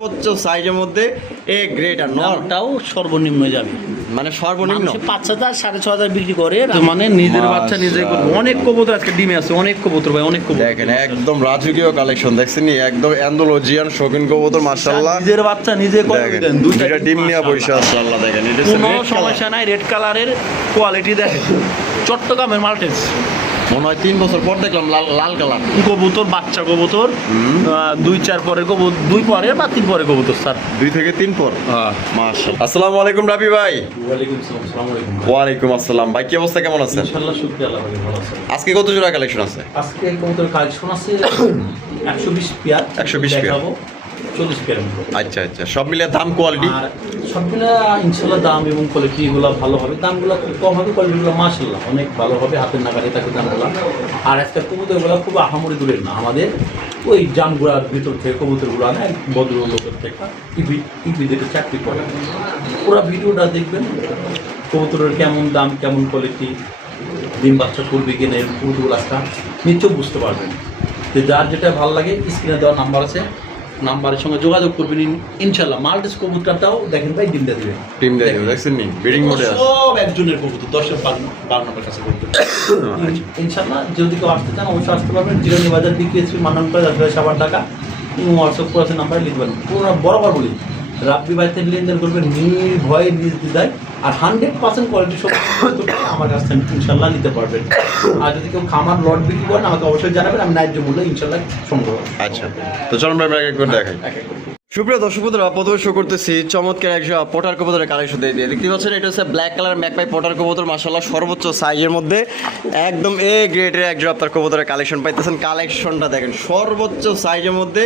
সর্বোচ্চ সাইজের মধ্যে এ গ্রেড আর নরটাও সর্বনিম্ন যাবে, মানে সর্বনিম্ন ৫,০০০ ৬,৫০০ বিক্রি করে, মানে নিজের বাচ্চা নিজে করবে। অনেক কবুতর আজকে ডিমে আছে, অনেক কবুতর ভাই, অনেক কবুতর দেখেন একদম রাজকীয় কালেকশন দেখছেন নি, একদম অ্যান্ডোলজিয়ান শৌখিন কবুতর মাশাআল্লাহ। নিজের বাচ্চা নিজে করে দেন, দুইটা ডিম নিয়ে বসে আছে আল্লাহ। দেখেন এটা কোনো সমস্যা নাই, রেড কালারের কোয়ালিটি দেখেন, চট্টগ্রামের মাল্টেজ। মনে হয় 3 বছর পর দেখলাম লাল কালার কবুতর, বাচ্চা কবুতর 2-4 পরে কবুতর, 2 পরে বা 3 পরে কবুতর স্যার, 2 থেকে 3 পর। মাশাআল্লাহ। আসসালামু আলাইকুম রাবি ভাই। ওয়ালাইকুম আসসালাম। আসসালামু আলাইকুম। ওয়ালাইকুম আসসালাম ভাই, কি অবস্থা, কেমন আছেন? ইনশাআল্লাহ শুকরিয়া, আল্লাহ ভালো আছে। আজকে কত জোড়া কালেকশন আছে? আজকে কবুতর কালেকশন আছে 120 পেয়ার, 120 পেয়ার, 40 পেয়ার। আচ্ছা আচ্ছা, সব মিলিয়ে দাম কোয়ালিটি আর সবগুলা ইনশাআল্লাহ দাম এবং কোয়ালিটি গুলো ভালো হবে, দামগুলো খুব কম হবে, কোয়ালিটিগুলো মাশাআল্লাহ অনেক ভালো হবে, হাতের নাগালে থাকে দামগুলো। আর একটা কবুতরগুলো খুব আহামরি দূরের না, আমাদের ওই জামগুড়ার ভিতর থেকে কবুতরগুলো আনে ভদ্রলোকের থেকে, ইপিতে চাকরি করে। পুরো ভিডিওটা দেখবেন, কবুতরের কেমন দাম, কেমন কোয়ালিটি, ডিম বাচ্চা করবে কিনা, এর কবুতরগুলো আজকে নিশ্চয় বুঝতে পারবেন। তো যার যেটা ভালো লাগে স্ক্রিনে দেওয়া নাম্বার আছে, নাম্বারের সঙ্গে যোগাযোগ করবেন। ইনশাআল্লাহ মাল্টিস কবুতরটাও দেখেন ভাই ডিম দিয়ে দিবেন, টিম দিয়ে দিবেন, দেখছেন নি ব্রিডিং মোডে আছে সব একজনের কবুতর, 10-12 নম্বর কাছে কবুতর। ইনশাআল্লাহ যদি কেউ আসতে চান অবশ্যই আসতে পারবেন। জিরানি বাজার বিক্রি মানন করে 10,000 টাকা, হোয়াটসঅ্যাপ করে নাম্বারে লিখবেন। পুরো বরাবর বলি, রাব্বি ভাইতে লেনদেন করবেন নির্ভয়ে, নির্দ্বিধায়, আর 100% কোয়ালিটি সব আমার কাছ থেকে ইনশাআল্লাহ নিতে পারবেন। আর যদি কেউ খামার লট বিক্রি করেন আমাকে অবশ্যই জানাবেন, আমি ন্যায্য মূল্যে ইনশাআল্লাহ সংগ্রহ করব। আচ্ছা, তো চলুন ভাই আমরা এক করে দেখাই। সুপ্রিয় দর্শক বন্ধুরা, প্রথমে শো করতেছি চমৎকার একশো পটার কবুতরের কালেকশন দিয়ে দেখতে পাচ্ছেন। এটা হচ্ছে ব্ল্যাক কালার ম্যাকপাই পটার কবুতর, মাশাআল্লাহ সর্বোচ্চ সাইজের মধ্যে একদম এ গ্রেডের একজন আপনার কবুতরের কালেকশন পাইতেছেন। কালেকশনটা দেখেন, সর্বোচ্চ সাইজের মধ্যে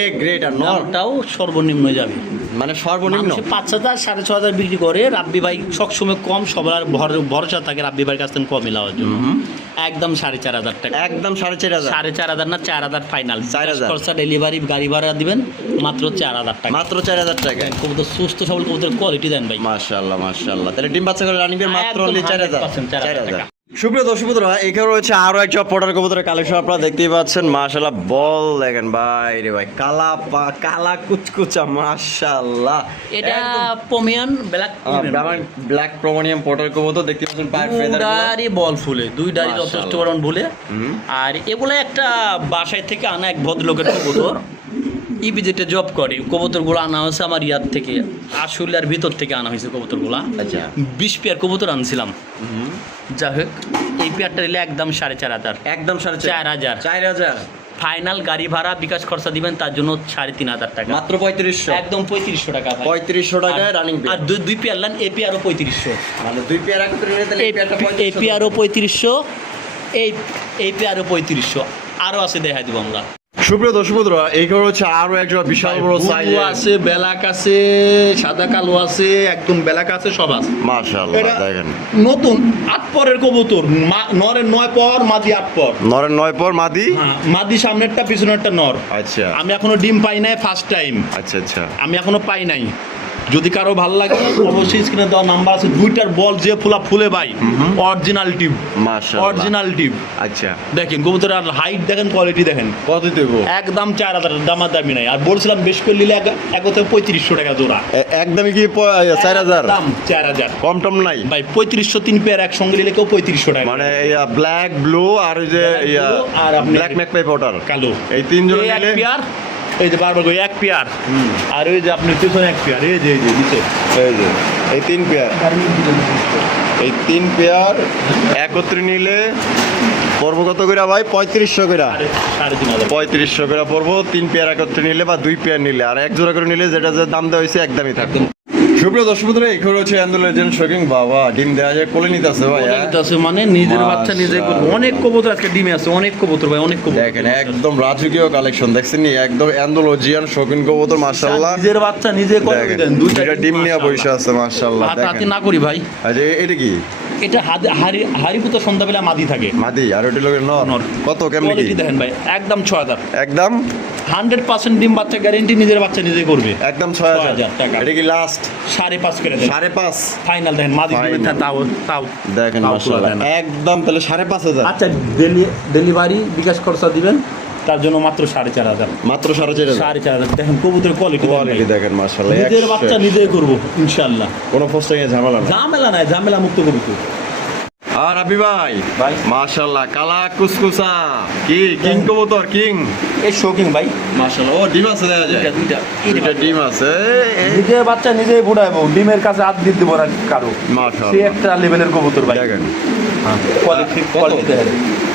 এ গ্রেড আর নরটাও সর্বনিম্ন যাবে, মানে সর্বনিম্ন ৫,০০০ ৬,৫০০ বিক্রি করে। রাব্বি ভাই সবসময় কম, সবার ভরসা থাকে রাব্বি ভাইয়ের কাছ থেকে কম মিলাওয়ার জন্য। একদম 4,৫০০ টাকা, একদম 4,৫০০ 4,৫০০ না 4,০০০ ফাইনাল। 4,০০০ খরচা, ডেলিভারি, গাড়ি ভাড়া দিবেন মাত্র 4,০০০ টাকা, মাত্র 4,০০০ টাকা। কবুতর সুস্থ সবল কবুতর কোয়ালিটি দেন ভাই, মাশাআল্লাহ মাশাআল্লাহ। তাহলে ডিম বাচ্চা করে রানিং এর মাত্র 4,০০০ টাকা। সুপ্রিয় দর্শক বন্ধুরা, এখানে রয়েছে আরো একটা পটার কবুতরের কালেকশন, আপনারা দেখতেই পাচ্ছেন। মাশাআল্লাহ বল দেখেন ভাই রে ভাই, কালা কুচকুচা মাশাআল্লাহ। এটা পমিয়ান ব্ল্যাক প্রোমোনিয়াম পটার কবুতর দেখতে পাচ্ছেন, পায়ের ফেদার দুই বল ফুলে, দুই ডারি যথেষ্ট বরণ ভুলে। আর এগুলো একটা বাসায় থেকে আনা এক ভদ্রলোকের কবুতর, ইপিজেটে জব করে। কবুতরগুলো আনা হয়েছে আমার ইয়ার থেকে, আশুলিয়ার ভিতর থেকে আনা হয়েছে কবুতরগুলো। আচ্ছা, 20 পেয়ার কবুতর আনছিলাম। যাই হোক, এই পেয়ারটা নিলে একদম 4,৫০০, একদম 4,৫০০ ফাইনাল। গাড়ি ভাড়া বিকাশ খরচা দিবেন, তার জন্য 3,৫০০ টাকা, মাত্র ৩৫০০, একদম ৩৫০০ টাকা, ৩৫০০ টাকায় রানিং। আর দুই পেয়ার লান, এ পেয়ারও ৩৫০০, মানে দুই পেয়ার একত্রে নিলে তাহলে এই পেয়ারও ৩৫০০, এই পেয়ারও ৩৫০০। আরও আছে, দেখাই দিব আমরা। সুপ্রিয় দর্শক বন্ধুরা, এইখানে হচ্ছে আরো একটা বিশাল বড় সাইজ আছে, ব্ল্যাক আছে, সাদা কালো আছে, একদম ব্ল্যাক আছে, সব আছে মাশাআল্লাহ। দেখেন নতুন 8 পরের কবুতর, নরের 9 পর, মাদি 8 পর। নরের 9 পর, মাদি মাদি সামনেরটা পিছনেরটা নর। আচ্ছা, আমি এখনো ডিম পাই নাই, ফার্স্ট টাইম। আচ্ছা আচ্ছা, আমি এখনো পাই নাই। যদি কারো ভালো লাগে অবশ্যই স্ক্রিনে দেওয়া নাম্বার আছে, দুইটার বল যে ফুলে ভাই, অরিজিনাল টিপ, মাশাআল্লাহ অরিজিনাল টিপ। আচ্ছা, দেখেন কবুতরের হাইট দেখেন, কোয়ালিটি দেখেন। কত দেব? একদম 4,০০০, দামি নাই। আর বলছিলাম বেশ করে নিলে একতে ৩৫০০ টাকা জোড়া, একদমই কি 4,০০০ দাম 4,০০০, কম টম নাই ভাই। ৩৫০০ 3 পেয়ার একসঙ্গে নিলে কেউ ৩৫০০ টাকা, মানে ব্ল্যাক ব্লু আর ওই যে আর আপনি ব্ল্যাক ম্যাকপাই পটার কালো, এই তিনজন এক নিলে পেয়ার। এই যে বারবার কই, এক পেয়ার। আর ওই যে আপনি পিছনে এক পেয়ার, এই যে নিচে এই যে এই 3 পেয়ার, এই 3 পেয়ার একত্রে নিলে পড়বো কত করে ভাই? ৩৫০০ করে, ৩৫০০ করে পড়বো 3 পেয়ার একত্রে নিলে, বা 2 পেয়ার নিলে। আর এক জোড়া করে নিলে যেটা যে দাম দেওয়া হয়েছে একদমই থাকবে। সুপ্রিয় দর্শক বন্ধুরা, এখানে হচ্ছে অ্যান্ডোলজিয়ান শৌখিন, বাবা ডিম দেওয়া যায়, কোলে নিতে আছে ভাই, মানে নিজের বাচ্চা নিজে করবে। অনেক কবুতর আজকে ডিমে আছে, অনেক কবুতর ভাই, অনেক কবুতর। দেখেন একদম রাজকীয় কালেকশন দেখছেন নি, একদম অ্যান্ডোলজিয়ান শৌখিন কবুতর মাশাআল্লাহ। নিজের বাচ্চা নিজে করে দেন, দুইটা ডিম নিয়ে বসে আছে মাশাআল্লাহ। হাতে না করি ভাই। আচ্ছা, এটা কি? এটা হারিপুতো সন্ধ্যাবেলা মাদি থাকে, মাদি। আর ওটা লোকের নর। কত কেমন কি দেখেন ভাই? একদম 6,০০০, একদম 100% ডিম বাচ্চা গ্যারেন্টি, নিজের বাচ্চা নিজে করবে, একদম 6,০০০ টাকা। এটা কি লাস্ট? 5.5 করে দেন, 5.5 ফাইনাল। দেখেন মাদি দিবেন, তাও দেখেন মাশাআল্লাহ, একদম তাহলে 5,500। আচ্ছা, ডেলিভারি বিকাশ খরচা দিবেন, তার জন্য মাত্র 4,500। মাত্র 4,500। 4,500 দেখেন কবুতরের কোয়ালিটি কোয়ালিটি দেখেন মাশাআল্লাহ। নিজের বাচ্চা নিজেই করবো ইনশাআল্লাহ, কোনো পোস্টিং এ ঝামেলা না। ঝামেলা নাই, ঝামেলা মুক্ত কবুতর। আর রাবি ভাই ভাই। মাশাআল্লাহ কালা কুসকুসা কি কিং কবুতর কিং এই শৌকিং ভাই, মাশাআল্লাহ। ও ডিম আছে দেখা যায়, দুইটা ডিম আছে। নিজের বাচ্চা নিজেই ফুটাইবো, ডিমের কাছে হাত দিতে দিব না কারো, সে মাশাআল্লাহ একটা লেভেলের কবুতর ভাই। দেখেন কোয়ালিটি কত? কোয়ালিটি দেখেন,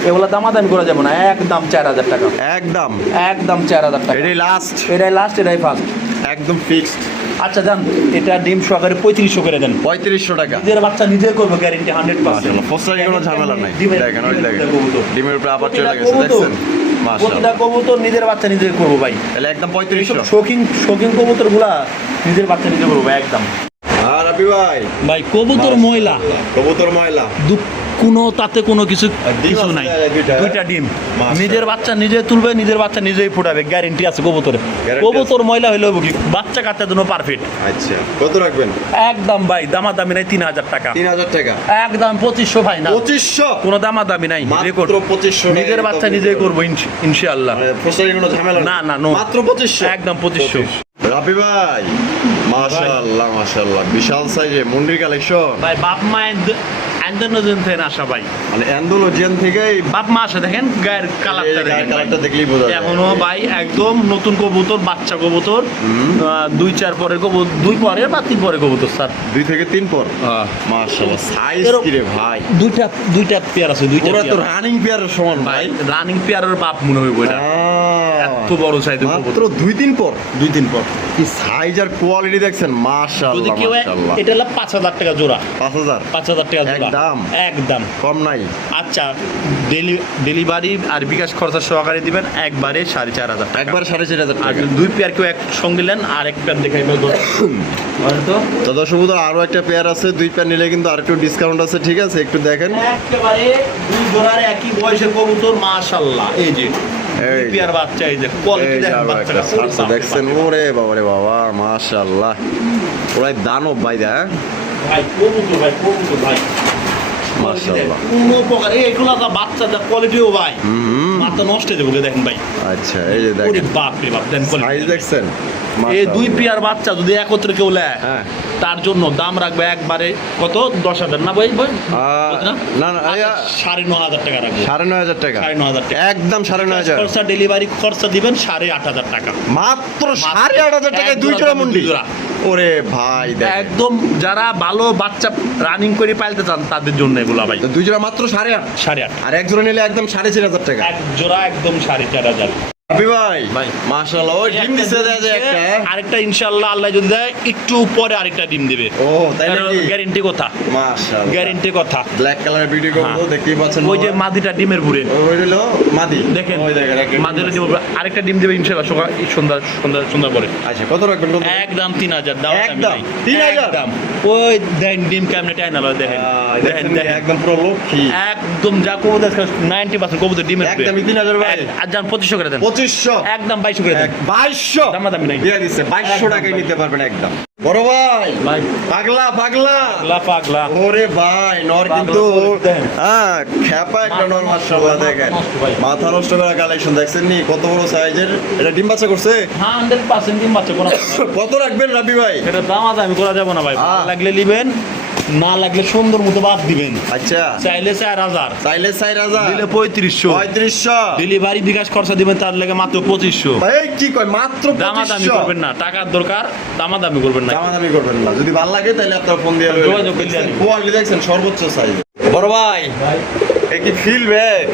এগুলো দামাদামি করা যাবে না, একদম 4,000 টাকা, একদম একদম 4,000 টাকা। এটাই লাস্ট, এটাই লাস্ট, এটাই ফার্স্ট। একদম ফিক্সড। আচ্ছা যান, এটা ডিম সহকারে 3500 করে দেন। 3500 টাকা। নিজের বাচ্চা নিজে করবো, গ্যারেন্টি 100%। মাশাআল্লাহ পোস্টারে কোনো ঝামেলা নাই। ডিমের- দেখেন ওই দেখেন কবুতর। ডিমের উপরে আবার চলে গেছে প্রতিটা দেখছেন প্রতিটা মাশাআল্লাহ। কবুতর নিজের বাচ্চা নিজে করবো ভাই। তাহলে একদম 3500। শৌখিন কবুতর গুলা নিজের বাচ্চা নিজে করবো ভাই, একদম। আর রাবি ভাই ভাই কবুতর ময়লা, কবুতর ময়লা কোনো তাতে কোনো কিছু ডিম কিছু আছে নাই, দুইটা? দুইটা ডিম মাশাআল্লাহ। নিজের বাচ্চা নিজে তুলবে, নিজের বাচ্চা নিজেই ফুটাবে, গ্যারেন্টি আছে কবুতরে। Guarantee কবুতর ময়লা হইলেও কি বাচ্চা কাচ্চার জন্য পারফেক্ট। আচ্ছা কত রাখবেন? একদম ভাই দামাদামি নাই, 3,000 টাকা, 3000 টাকা। একদম 2500 ভাই না, 2500 কোনো দামাদামি নাই, মাত্র রেকর্ড। 2500 নিজের বাচ্চা নিজেই করবো ইনশাআল্লাহ। পোস্টারে কোনো ঝামেলা না, না, no। মাত্র 2500 একদম 2500। রাবি ভাই মাশাআল্লাহ মাশাআল্লাহ বিশাল সাইজে মুন্ডির কালেকশন। ভাই বাপ মা এন্ডোনোজেন থেকে আসা ভাই, মানে অ্যান্ডোলজিয়ান থেকেই বাপ মা আসে দেখেন গায়ের কালারটা দেখেন ভাই। কালারটা দেখলেই বোঝা যায়। এখনো ভাই একদম নতুন কবুতর, বাচ্চা কবুতর, 2-4 পরের কবুতর, 2 পরের বা 3 পরের কবুতর স্যার। 2 থেকে 3 পর মাশাআল্লাহ সাইজ এরকম- কি রে ভাই, দুইটা পেয়ার আছে, দুইটা ওরা তো পেয়ার রানিং পেয়ারের সমান ভাই, ভাই। রানিং পেয়ারের বাপ মনে হইব এটা, এত বড় সাইজের মাত্র কবুতর। 2-3 পর 2-3 পর কি সাইজ আর কোয়ালিটি দেখছেন যদি মাশাআল্লাহ কেউ মাশাআল্লাহ। এটা হলো 5,000 টাকা জোড়া, 5000 5,000 টাকা জোড়া একদম? একদম। কম নাই। আচ্ছা ডেলিভারি আর বিকাশ খরচা সহকারে দিবেন একবারে 4,500 টাকা। একবার 4500 আর টাকা। 2 পেয়ার কেউ একসঙ্গে নেন, আর এক পেয়ার দেখাইবে তো তো দর্শক বন্ধুরা আরো একটা পেয়ার আছে, 2 পেয়ার নিলে কিন্তু আর একটু ডিসকাউন্ট আছে, ঠিক আছে একটু দেখেন। একেবারে 2 জোড়ার একই বয়সের কবুতর মাশাআল্লাহ। এই যে এই যে। পেয়ার বাচ্চা, এই যে কোয়ালিটি এই যে দেখেন আরো একটা বাচ্চাটা, ছাড়ছে, দেখছেন ওরে বাবা রে বাবা মাশাআল্লাহ ওরাই দানব ভাই দা ভাই কবুতর ভাই মাশাআল্লাহ। কোনো প্রকার এইগুলা যা বাচ্চা যা কোয়ালিটিও ভাই মাথা নষ্ট হয়ে যাবে দেখেন ভাই। আচ্ছা এই যে ওরে দেখেন বাপ রে বাপ দেন সাইজ কোয়ালিটি। দেখছেন এই 2 মাশাআল্লাহ। পেয়ার বাচ্চা যদি একত্রে কেউ নেয়, হ্যাঁ। তার জন্য দাম রাখবে একবারে কত 10,000 না ভাই ভাই না না আয়া 9,500 টাকা রাখবো, 9500 টাকা 9,500 টাকা একদম 9500 খরচা, ডেলিভারি খরচা দিবেন 8,500 টাকা। মাত্র 8500 টাকায় 2 জোড়া মুন্ডি। ওরে ভাই দেখ একদম যারা ভালো বাচ্চা রানিং করে পালতে চান তাদের জন্য এগুলা ভাই। 2 জোড়া মাত্র 8.5 8,500 আর এক জোড়া নিলে একদম 4,500 টাকা। এক জোড়া একদম 4,500। আপনি ভাই ভাই। মাশাআল্লাহ ওই ডিম দিছে দেয় যে একটা আরেকটা ইনশাআল্লাহ আল্লাহ যদি দেয় একটু পরে আরেকটা ডিম দিবে। ও তাই নাকি গ্যারেন্টি কথা, মাশাআল্লাহ গ্যারেন্টি কথা। ব্ল্যাক কালারের ভিডিও করব হ্যাঁ। দেখতেই পাচ্ছেন ওই যে মাদিটা ডিমের বুড়ে ওই হলো মাদি দেখেন, ওই দেখেন একটা ডিম মাদিটা আছে। ডিমের বুড়ে আরেকটা ডিম দেবে ইনশাআল্লাহ সন্ধ্যা পরে। আচ্ছা কত রাখবেন কত একদম 3,000 দাও একদম 3,000? একদম। ওই দেন ডিম কেমনে টাইনা লয় দেখেন, দেখেন দেখেন একদম পুরো লক্ষ্মী একদম যা কবুতর 90% কবুতর ডিমের বুড়ে। একদমই 3,000 ভাই। আর যান 2500 করে দেন, 2500 একদম 2200 করে দেন। 2200 দামাদামি নাই। দিয়ে দিচ্ছে 2200 টাকায় নিতে পারবেন একদম। বড় ভাই ভাই পাগলা পাগলা পাগলা ওরে ভাই নর পাগলা কিন্তু করে দেন। হ্যাঁ খেপা একটা নর মাশাআল্লাহ দেখেন নষ্ট ভাই। মাথা নষ্ট করা কালেকশন দেখছেন নি কত বড় সাইজের এটা ডিম বাচ্চা করছে 100% ডিম বাচ্চা কোনো কত রাখবেন রাবি ভাই এটা দামাদামি করা যাবে না ভাই, ভালো লাগলে নিবেন, না লাগলে সুন্দর মতো বাদ দিবেন। আচ্ছা চাইলে 4,000, চাইলে 4000 দিলে 3500, 3500 ডেলিভারি বিকাশ খরচা দিবেন তার লাগে মাত্র 2500। এই কি কয় মাত্র দামাদামি 2500 করবেন না, টাকার দরকার, দামাদামি করবেন না। দামাদামি করবেন না যদি ভালো লাগে তাহলে আপনার ফোন দিয়ে যোগাযোগ করে নিয়ে নিবেন। কোয়ালিটি দেখছেন সর্বোচ্চ সাইজ বড় ভাই ভাই এই কি ফিল ব্যাগ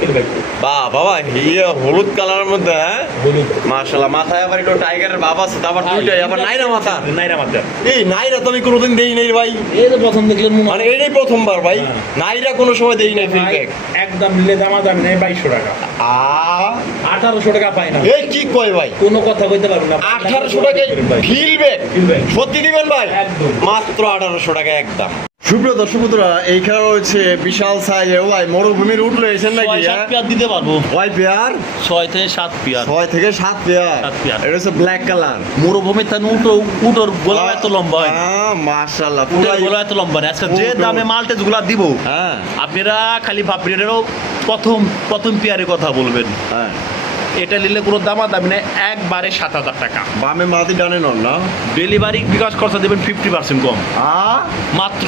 বাহ বাবা হিয়া হলুদ কালারের মধ্যে হ্যাঁ বলুন মাশাআল্লাহ মাথায় আবার একটু টাইগারের বাবা আছে আবার দুইটাই আবার নাইরা মাথা নাইরা মাত্র এই নাইরা তো আমি কোনোদিন দেই নাই ভাই এই যে প্রথম দেখলেন মনে মানে এটাই প্রথমবার ভাই হ্যাঁ। নাইরা কোনো সময় দেই নাই ফিল ব্যাগ একদম নিলে দামাদামি নেই 2200 টাকা, 1800 টাকা পাই না। এই কি কয় ভাই কোনো কথা কইতে পারবেন না, 1800 টাকায় ফিল ব্যাগ Field bag। সত্যি দিবেন ভাই একদম। মাত্র 1800 টাকা একদম সুপ্রিয় দর্শক বন্ধুরা এইখানে রয়েছে বিশাল সাইজের ভাই মরুভূমির উঠ রয়েছেন নাকি 6-7 পেয়ার দিতে পারবো, কয় পেয়ার 6 থেকে 7 পেয়ার। 6 থেকে 7 পেয়ার 7 পেয়ার। এটা হচ্ছে ব্ল্যাক কালার মরুভূমির তান উটোর গোলা এত লম্বা হয়, মাশাআল্লাহ উটের পুরাই গোলা এত লম্বা হয়। আজকে যে উট, দামে মাল্টেজ গুলা দিব হ্যাঁ আপনারা খালি ভাবরেরও প্রথম পেয়ারের কথা বলবেন। হ্যাঁ এটা নিলে কোনো দামাদামি নেই, একবারে 7,000 টাকা। বামে মাদি ডানে নর না? ডেলিভারি বিকাশ খরচা দেবেন 50% কম, আ মাত্র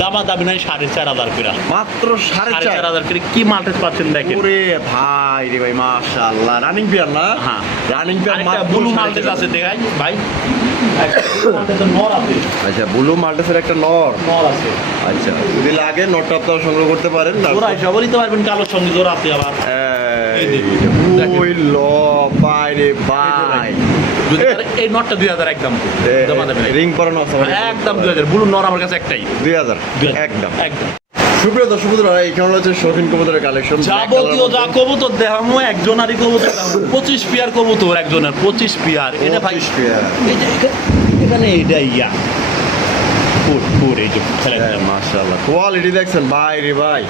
দামাদামি নাই 4,500 করে, মাত্র 4,500 4,500 করে। কি মাল্টেস পাচ্ছেন দেখেন। ওরে ভাই রে ভাই, মাশাআল্লাহ। রানিং পেয়ার না? হ্যাঁ, রানিং পেয়ার। আরেকটা ব্লু মাল্টেস আছে দেখাই ভাই, একটা blue maltese এর নর আছে, আচ্ছা, ব্লু মাল্টেসের একটা নর। নর আছে। আচ্ছা, যদি লাগে নটটা আপনারা সংগ্রহ করতে পারেন। জোড়া হিসাবে নিতে পারবেন, কালোর সঙ্গে জোড়া আছে আবার। এই দেখুন, ওই ল ভাই রে ভাই, যদি পারে এই নটটা 2,000 একদম দামাদামি নাই। রিং করানো আছে আমার একদম 2,000। ব্লু নর আমার কাছে একটাই 2000 2,000 একদম। একদম। সুপ্রিয় দর্শক বন্ধুরা, এখানে হচ্ছে শৌখিন কবুতরের কালেকশন। যাবতীয় যা কবুতর দেখামো, একজনারই কবুতর দেখামো। 25 পেয়ার কবুতর একজনের, 25 পেয়ার। এটা ভাই, 25 পেয়ার। এই যে এখানে এইটা ইয়া পুর এই যে খেলার মাশাআল্লাহ, কোয়ালিটি দেখছেন ভাই রে ভাই,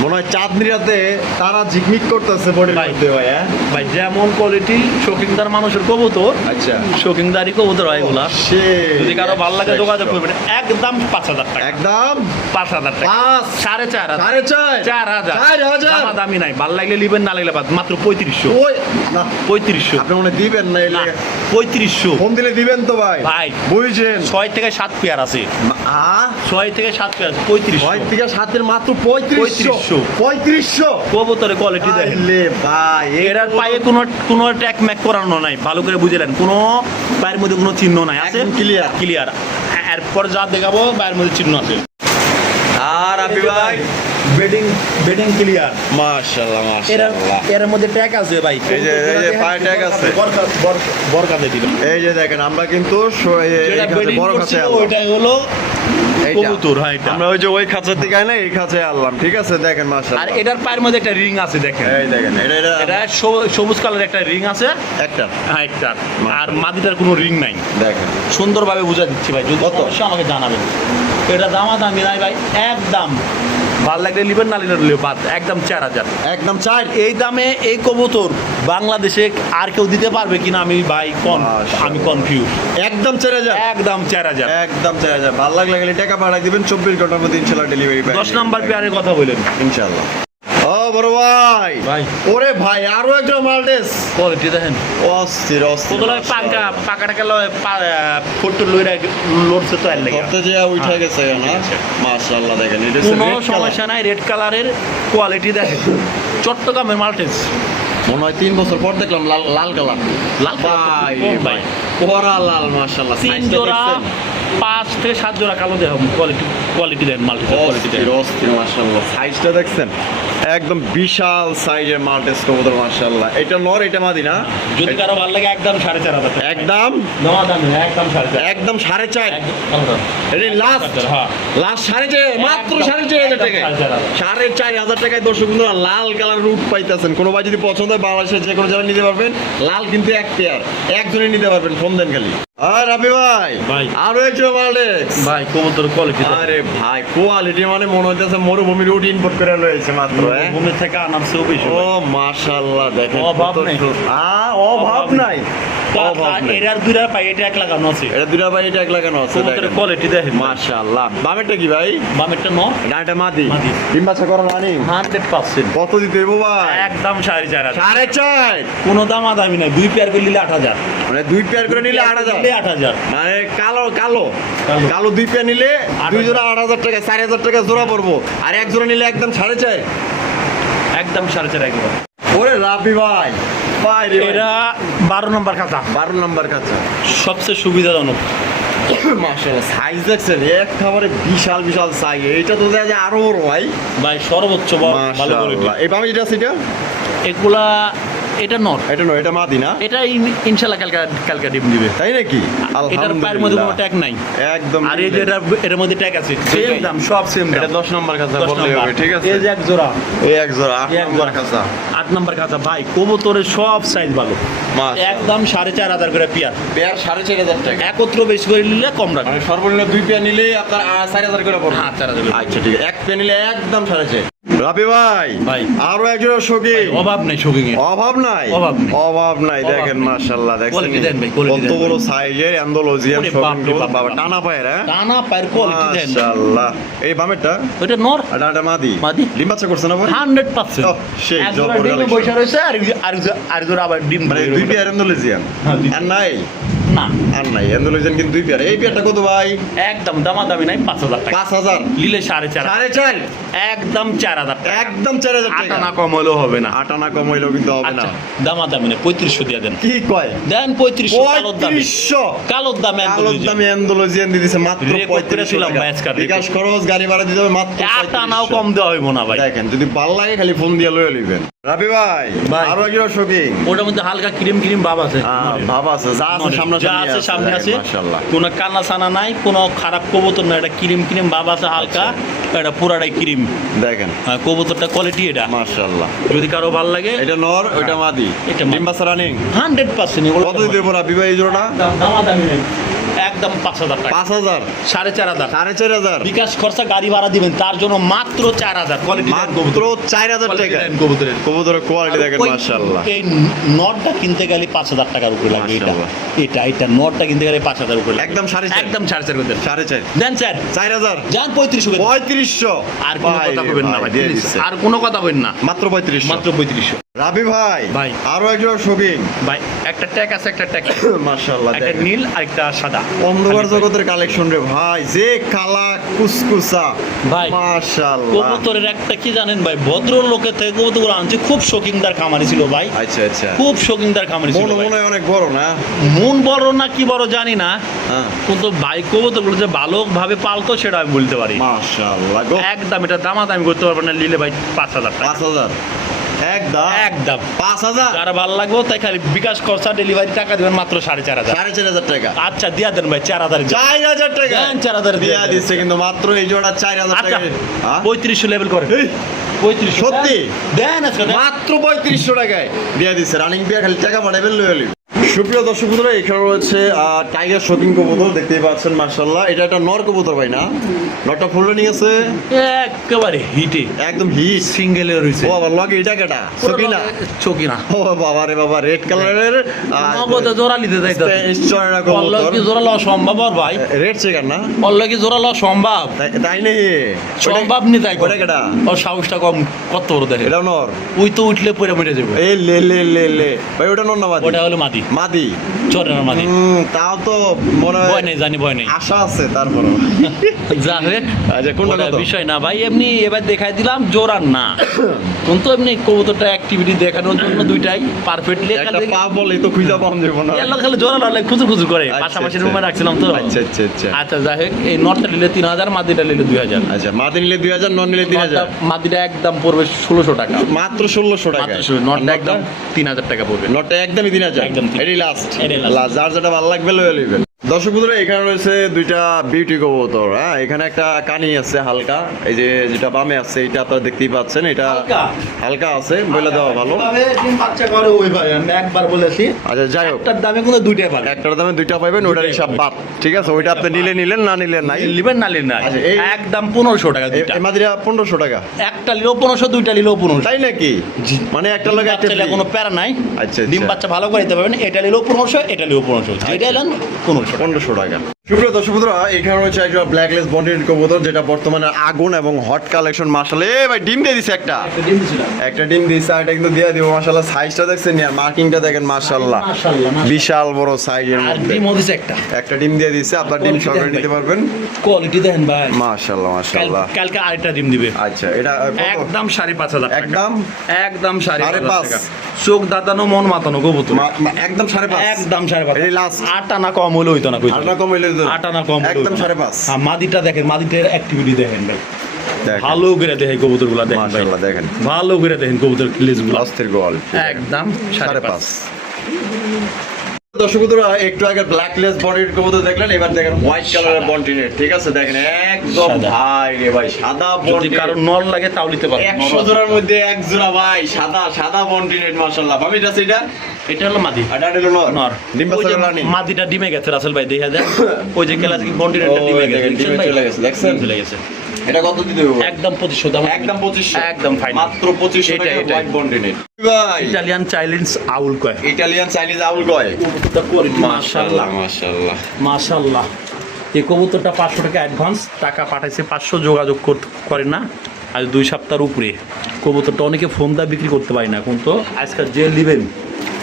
মনে হয় চাঁদনি রাতে তারা ঝিকমিক করতেছে বডির ভাই। মধ্যে ভাই। হ্যাঁ ভাই, যেমন কোয়ালিটি শৌখিনদার মানুষের কবুতর, আচ্ছা, শৌখিনদারি কবুতর হয় এগুলা। সে যদি কারো ভালো লাগে যোগাযোগ করবেন, একদম 5,000 টাকা। একদম 5,000 টাকা, 4,500 4,000 4,500 দামি নাই। ভালো লাগলে লিবেন, না লাগলে বাদ। মাত্র 3500 ওই না, 3500 আপনি মনে হয় দিবেন না? এলে 3500 ফোন দিলে দিবেন তো ভাই? ভাই, বুঝছেন? 6 থেকে 7 পেয়ার আছে, 6 থেকে 7 পেয়ার আছে, 3500 ছয় থেকে সাতের মাত্র 3500। 3500 কবুতরের কোয়ালিটি দেখেন। আইলে ভাই, এটার পায়ে কোনো ট্যাগ ম্যাক করানো নাই, ভালো করে বুঝলেন। কোনো পায়ের মধ্যে কোনো চিহ্ন নাই, আছে একদম clear। ক্লিয়ার। এরপর যা দেখাবো পায়ের মধ্যে চিহ্ন আছে। আর আপনি ভাই, বেডিং ক্লিয়ার। মাশাআল্লাহ এর মাশাআল্লাহ। মধ্যে ট্যাগ আছে ভাই, এই যে পায়ে ট্যাগ আছে। বরকা দিয়ে দিবেন। এই যে দেখেন, আমরা কিন্তু যেটা বেডিং বড় করছিল খাঁচায় ওইটাই হলো এইটা। কবুতর। হ্যাঁ, এটা। আমরা ওই যে ওই খাঁচার দিকে না, এই খাঁচায় আনলাম। ঠিক আছে, দেখেন আর মাশাআল্লাহ। এটার পায়ের মধ্যে একটা রিং আছে দেখেন, এই দেখেন, এটা এটা সবুজ কালার একটা রিং আছে। একটা হ্যাঁ, একটা। আর মাদিটার কোনো রিং নাই। দেখেন। সুন্দরভাবে বুঝা দিচ্ছি ভাই, যদি কত? অবশ্যই আমাকে জানাবেন। এটা দামাদামি নাই ভাই, একদম ভালো লাগলে নিবেন, না নিলে বাদ। একদম 4,000 একদম 4। এই দামে এই কবুতর বাংলাদেশে আর কেউ দিতে পারবে কিনা আমি ভাই আমি কনফিউজ। একদম 4000। একদম 4,000। একদম 4000। ভালো লাগলে গেলে টাকা পাঠিয়ে দিবেন, 24 ঘন্টার মধ্যে ইনশাআল্লাহ ডেলিভারি পাবেন। 10 নাম্বার পেয়ারের কথা বলেন ইনশাআল্লাহ। ও বড় ভাই, ভাই, ওরে ভাই, আরো একজন মাল্টেস। কোয়ালিটি দেখেন। অস্থির অস্থির। কতলা পাকাটাকে ফটো লইরা লড়ছে তো আর লাগে। করতে যে উঠে গেছে না, মাশাআল্লাহ। দেখেন, এটা কোনো সমস্যা নাই, রেড কালারের কোয়ালিটি দেখেন। চট্টগ্রামের মাল্টেস, মনে হয় 3 বছর পর দেখলাম লাল কালার। লাল কালার। ভাই ভাই, কোরা লাল, মাশাআল্লাহ। 3 জোড়া 5 থেকে 7 জোড়া কালো দেখুন, কোয়ালিটি দেন, মাল্টেস কোয়ালিটি দেন। অস্থির মাশাআল্লাহ। সাইজটা দেখছেন, একদম বিশাল সাইজের মাল্টেস কবুতর, মাশাআল্লাহ। এটা নর, এটা মাদি না? যদি কারো ভালো লাগে একদম 4,500 টাকা। একদম দামি একদম 4,500। একদম 4.5। একদম এটা লাস্ট, হ্যাঁ, লাস্ট 4.5, মাত্র 4.5 টাকা। 4,500 টাকায় দর্শক বন্ধুরা লাল কালার রুট পাইতেছেন। কোনো ভাই যদি পছন্দ হয়, বাংলাদেশের যে কোনো জায়গায় নিতে পারবেন। লাল কিন্তু এক পেয়ার, একজনই নিতে পারবেন, ফোন দেন খালি। আর রাবি ভাই, ভাই। আরো একজন মাল্টেস। ভাই, কবুতর কোয়ালিটি আরে ভাই, কোয়ালিটি মানে মনে হইতেছে মরুভূমির রুট ইম্পোর্ট করে লয়েছে মাত্র। ভূমি থেকে আনার চেয়েও বেশি। ও মাশাআল্লাহ, দেখেন অভাব কত নেই। সুন্দর। অভাব নাই, অভাব নেই। এটার দুইটা পাই, এটা এক লাগানো আছে। এটা দুটা ভাই, এটা এক লাগানো আছে। কবুতরের কোয়ালিটি দেখেন। মাশাআল্লাহ। বামেরটা কি ভাই? বামেরটা ন, ডানটা মাদি। মাদি। ডিম বাচ্চা করা রানি। 100%। কত দিতে হইব ভাই? একদম 4,500। 4.5। কোনো দামাদামি নাই, 2 পেয়ার করে নিলে 8,000। মানে 2 পেয়ার করে নিলে 8,000। 8,000। মানে কালো কালো কালো 2 পেয়ার নিলে 2 জোড়া 8,000 টাকা, 4,000 টাকা জোড়া পড়বো। আর এক জোড়া নিলে একদম 4.5। একদম 4,500 একবার। ওরে রাবি ভাই, ভাই রে ভাই। এটা 12 নম্বর খাতা, 12 নাম্বার কাছে। সবচেয়ে সুবিধাজনক। মাশাআল্লাহ, সাইজ দেখছেন, এক খাবারে বিশাল বিশাল সাইজ। এটা তো দেখা যায় আরো বড় ভাই। ভাই, সর্বোচ্চ ভালো কোয়ালিটি। মাশাআল্লাহ। এই বামে যেটা আছে, এটা এগুলা, এটা নট, এটা নয়, এটা মাদি না? এটা ইনশাআল্লাহ কালকে ডিম দিবে। তাই নাকি? এটার পায়ের মধ্যে কোনো ট্যাগ নাই। একদম। আর এই যে এর মধ্যে ট্যাগ আছে, সেম দাম, সব সেম এটা দাম। 10 নাম্বার কাছে 10 বললেই হবে। ঠিক আছে, এই যে এক জোড়া, এই এক জোড়া 8 এই এক নাম্বার জোড়া। কাছে। 8 নাম্বার খাঁচা। ভাই, কবুতরের সব সাইজ ভালো, মাশাআল্লাহ। একদম 4,500 করে পেয়ার। পেয়ার 4,500 টাকা। একত্র বেশি করে নিলে কম রাখবে। মানে সর্বনিম্ন 2 পেয়ার নিলে আপনার 4,000 করে পড়বে। হ্যাঁ, 4,000 করে। আচ্ছা ঠিক আছে, এক পেয়ার নিলে একদম 4,500। রাবি ভাই ভাই। আরো একজন শৌখিন অভাব নেই শৌখিং এর। অভাব নাই অভাব নেই। অভাব নাই অভাব দেখেন নেই। মাশাআল্লাহ দেখছেন Quality দেন ভাই, quality কত দেন বড় ভাই। সাইজের অ্যান্ডালুজিয়ান ওরে শৌখিন বাপ রে বাপ, বাবা বাপ। টানা পায়ের হ্যাঁ টানা পায়ের কোয়ালিটি দেন। মাশাআল্লাহ এই বামেরটা ওইটা নর এটা মাদি মাদি। ডিম বাচ্চা করছে না ভাই 100%। ওহ, সেই একজোড়া জবর ডিমে collection। বসে রয়েছে আর জোড়া আবার ডিম মানে বসে দুই রয়েছে। পেয়ার অ্যান্ডালুজিয়ান হ্যাঁ, দুই আর নাই না আর নাই অ্যান্ডালুজিয়ান কিন্তু দুই পেয়ার এই পেয়ারটা কত ভাই একদম দামাদামি নাই 5000 টাকা 5000 লিলে 4.5 4.5 একদম 4000 টাকা একদম 4000 টাকা আটা না কম হলেও হবে না। আটা না কম হইলেও কিন্তু হবে না আচ্ছা দামাদামি নেই 3500 দিয়ে দেন। কি কয় দেন 3500 কালোর দামে 3500 কালোর দামে আলোর দামে অ্যান্ডালুজিয়ান দিয়ে দিছে মাত্র রেকর্ড করে 3500 ছিলাম টাকা ভাই আজকাল, বিকাশ খরচ গাড়ি ভাড়া দিতে হবে মাত্র আটা নাও 3500 কম দেওয়া হইব না ভাই। দেখেন যদি ভালো লাগে খালি ফোন দিয়ে লয়ে লইবেন রাবি ভাই ভাই। আরো একজন শৌখিন ওটার মধ্যে হালকা ক্রিম ক্রিম ভাব আছে ভাব আছে যা আছে সামনে যা আছে সামনে আছে মাশাআল্লাহ কোনো কান্না সানা নাই কোনো খারাপ কবুতর না, এটা ক্রিম ক্রিম ভাব আছে হালকা, এটা পুরাটাই ক্রিম। দেখেন কবুতরটা কোয়ালিটি এটা মাশাআল্লাহ যদি কারো ভালো লাগে এটা নর ওইটা মাদি এটা মাদি। ডিম বাচ্চা রানিং 100% কত দিতে পারো রাবি ভাই এই জোড়া দামাদামি নেই একদম 5000 টাকা 5000 4500 4500 বিকাশ খরচা গাড়ি ভাড়া দিবেন তার জন্য মাত্র 4000 কোয়ালিটি মাত্র 4000 টাকা কবুতরের কবুতরের কোয়ালিটি দেখেন ওই- মাশাআল্লাহ এই নটটা কিনতে গেলে 5000 টাকার উপরে লাগবে এটা মাশাআল্লাহ। এটা নটটা কিনতে গেলে 5000 উপরে লাগবে। একদম 4.5 একদম 4.5 করে দেন 4.5 দেন স্যার 4000 যান 3500 করে দেন। 3500 আর কোনো কথা কইবেন না ভাই দিয়ে please, দিচ্ছে আর কোনো কথা কইবেন না মাত্র 3500 মাত্র 3500 রাবি ভাই ভাই। আরো একজন শৌখিন ভাই একটা ট্যাগ আছে একটা ট্যাগ মাশাআল্লাহ একটা দেখেন নীল আর একটা সাদা অন্ধকার জগতের কালেকশন রে ভাই যে কালা কুসকুসা ভাই। মাশাআল্লাহ কবুতরের একটা কি জানেন ভাই ভদ্র লোকের থেকে কবুতর আনছে খুব শৌখিনদার খামারি ছিল ভাই আচ্ছা আচ্ছা খুব শৌখিনদার খামারি ছিল মনে ভাই। মনে হয় অনেক বড় না মন বড় না কি বড় জানি না হ্যাঁ কিন্তু ভাই কবুতরগুলো যে ভালোভাবে পালতো সেটা আমি বলতে পারি মাশাআল্লাহ গো একদম এটা দামাদামি করতে পারবেন না নিলে ভাই 5000 টাকা 5000 একদম একদম 5000 যারা ভালো লাগবে তাই খালি বিকাশ খরচা ডেলিভারি টাকা দিবেন মাত্র 4500 4500 টাকা আচ্ছা দিয়া দেন ভাই 4000 4000 টাকা দেন 4000 দিয়া দিচ্ছে কিন্তু মাত্র এই জোড়া 4000 আচ্ছা টাকা হ্যাঁ 3500 লেভেল করে 3500 সত্যি? দেন আজকে দেন। মাত্র 3500 টাকায় দিয়া দিচ্ছে রানিং বিয়া খালি টাকা পাঠাবেন লয়ে লইব সুপ্রিয় দর্শক বন্ধুরা এখানে রয়েছে টাইগার শৌখিন কবুতর দেখতেই পাচ্ছেন মাশাআল্লাহ এটা একটা নর কবুতর ভাই না নরটা ফুল রানিং আছে একেবারে হিটে একদম হিট সিঙ্গেলের রইছে ও আবার লগে এটা কেটা সকিনা চকিনা ও বাবা রে বাবা রেড কালারের নগদে জোড়া নিতে যাইতো চড়া অল্ল কবুতর কি জোড়া লওয়া সম্ভব আর ভাই রেড চেকার না অল্ল কি জোড়া লওয়া সম্ভব তাই নেই সম্ভব নি তাই ওটা কেটা ও সাহসটা কম কত বড় দেখে এটা নর ওই তো উঠলে পরে মরে যাবে এই লে লে লে লে ভাই ওটা নর না মাদি ওটা হলো মাদি মাদি চরের মাদি তাও তো মনে ভয় হয় নেই জানি ভয় নেই আশা আছে তারপরে যা হোক আচ্ছা কোনটা ওটা কত বিষয় না ভাই এমনি এবার দেখাই দিলাম জোরার না কিন্তু এমনি কবুতরটা অ্যাক্টিভিটি দেখানোর জন্য দুইটাই পারফেক্টলি একটা পা বলেই তো খুঁজা পাম যাবো না এল্লা খালি জোরা লালে খুচুর খুচুর করে আচ্ছা, পাশাপাশি আচ্ছা। রুমে রাখছিলাম তো আচ্ছা আচ্ছা আচ্ছা আচ্ছা যাই হোক এই নটটা নিলে 3000 মাদিটা নিলে 2000 আচ্ছা মাদি নিলে 2000 নন নিলে 3000 মাদিটা একদম পড়বে 1600 টাকা মাত্র 1600 টাকা মাত্র নটটা একদম 3000 টাকা পড়বে নটটা একদমই 3000 একদম 3000 এটাই লাস্ট এটাই last। লাস্ট যার যেটা ভালো লাগবে লয়ে লইবেন দর্শক বন্ধুরা এখানে রয়েছে দুইটা বিউটি কবুতর হ্যাঁ এখানে একটা কানি আছে হালকা এই যে যেটা বামে আছে এটা আপনারা দেখতেই পাচ্ছেন এটা হালকা? হালকা আছে বলে দেওয়া ভালো কিভাবে ডিম বাচ্চা করে ওই ভাই আমি একবার বলেছি আচ্ছা যাই হোক একটার দামে কোনো দুইটাই পাবে একটার দামে দুইটা পাইবেন ওটার হিসাব বাদ ঠিক আছে ওইটা আপনি নিলে নিলেন না নিলেন নাই লিবেন না লিবেন না আচ্ছা, এই- একদম 1500 টাকা দুইটা এই মাদিরা 1500 টাকা একটা লিলেও 1500 দুইটা লিলেও 1500 তাই নাকি মানে একটা ডিম লোক একটা বাচ্চা নিলে কোনো প্যারা নাই আচ্ছা, ডিম আচ্ছা। বাচ্চা ভালো করে দিতে পারবেন এটা নিলেও 1500 এটা নিলেও 1500 যেটা এলেন 1500 1500 টাকা সুপ্রিয় দর্শক বন্ধুরা এখানে রয়েছে একটা ব্ল্যাকলেস বন্ডেড কবুতর যেটা বর্তমানে আগুন এবং হট কালেকশন মাশাআল্লাহ এ ভাই ডিম দিয়ে দিছে একটা ডিম দিছিলাম একটা ডিম দিছে আর এটা কিন্তু দিয়ে দিব মাশাআল্লাহ সাইজটা দেখছেন আর মার্কিংটা দেখেন মাশাআল্লাহ মাশাআল্লাহ, মাশাআল্লাহ। বিশাল বড় সাইজের আর মধ্যে ডিম দিছে একটা একটা ডিম দিয়ে দিছে আপনার ডিম Quality সহকারে দেখেন নিতে ভাই। পারবেন কোয়ালিটি দেখেন ভাই মাশাআল্লাহ মাশাআল্লাহ কালকে আরেকটা ডিম দিবে আচ্ছা এটা কত? একদম 5500 টাকা একদম একদম 5500 5.5 টাকা চোখ দাদানো মন মাতানো কবুতর একদম 5.5 একদম 5500 এই last। আটা না কম হলে হইতো না কইতো আটা কম হইলে তো আটা না কম হলে একদম হইতো না। 5.5 হ্যাঁ মাদিটা দেখেন মাদিটার অ্যাক্টিভিটি দেখেন ভাই দেখেন ভালো করে দেখেন কবুতরগুলো দেখেন ভাই মাশাআল্লাহ দেখেন ভালো করে দেখেন কবুতর ক্লিজগুলো অস্থির গোল একদম 5.5 5.5 দর্শক বন্ধুরা একটু আগে ব্ল্যাকলেস বডির কবুতর দেখলেন এবার দেখেন হোয়াইট কালারের বন্টিনেট ঠিক আছে দেখেন একদম সাদা। ভাই রে ভাই সাদা যদি বন্টিনেট কারো নল লাগে তাও নিতে পারবেন 100 জোড়ার মধ্যে এক জোড়া ভাই সাদা সাদা বন্টিনেট মাশাআল্লাহ ভাবি এটা সেটা এটা হলো মাদি এটা হলো নর নর ডিম ওই যে বাচ্চা রানি মাদিটা ডিমে গেছে রাসেল ভাই দেখা যায় ওই যে ক্লাস কন্টিনেন্টাল ও, ডিমে দেখেন, গেছে ডিমে চলে গেছে, দেখছেন? চলে গেছে এটা কত দিতে হবে? একদম 2500 দাম, একদম 2500, একদম ফাইনাল, মাত্র 2500 এটা, টাকা এটা। হোয়াইট বন্ডিনেট ভাই। ইটালিয়ান চাইল্ডস আউল কয়, ইটালিয়ান চাইনিজ আউল কয়, কবুতরটা কোয়ালিটি মাশাআল্লাহ মাশাআল্লাহ। মাশাআল্লাহ। এই কবুতরটা 500 টাকা অ্যাডভান্স, টাকা পাঠাইছে 500, যোগাযোগ করে না আজ 2 সপ্তাহের উপরে। কবুতরটা অনেকে ফোন দা বিক্রি করতে পারি না, এখন তো আজকাল যে নেবেন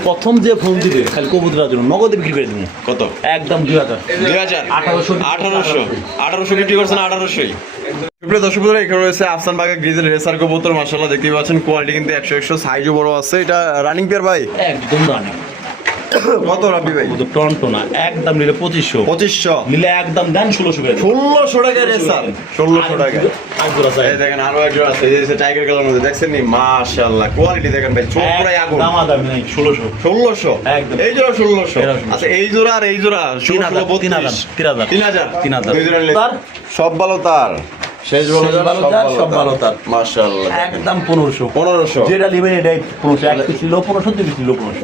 প্রথম যে ফোন দিবে খালি কবুতরের জন্য নগদে বিক্রি করে দেবো কত? একদম 2000 2000, 1800 1800 বিক্রি করছেন, 1800। সুপ্রিয় দর্শক বন্ধুরা, এখানে রয়েছে আফসান বাগা গ্রিজেল রেসার কবুতর, মাশাআল্লাহ দেখতে পাচ্ছেন কোয়ালিটি কিন্তু 100 সাইজও বড় আছে। এটা রানিং পেয়ার ভাই, একদম রানি কত রাবি ভাই? কবুতর টন্টো না, একদম নিলে 2500, 2500, নিলে একদম দেন 1600 করে দেন। 1600 টাকা রেসার, 1600 টাকা। আর জোড়া চাই এই দেখেন আরো একজন আছে, এই যে টাইগার কালার মধ্যে দেখছেন নি, মাশাআল্লাহ কোয়ালিটি দেখেন ভাই, চোখ পুরাই আগুন। দামাদামি নাই, 1600 1600, একদম। এই জোড়া 1600, এরা 1600। আচ্ছা এই জোড়া আর এই জোড়া 3000 3000, 3000 দুই জোড়া নিলে তার সব ভালো তার, শেষ ভালো শেষ তার, ভালো তার, সব ভালো তার। মাশাআল্লাহ। একদম 1500, 1500, যেটা নেবেন এটাই 1500, এক পিস নিলেও 1500, 2 পিস নিলেও 1500।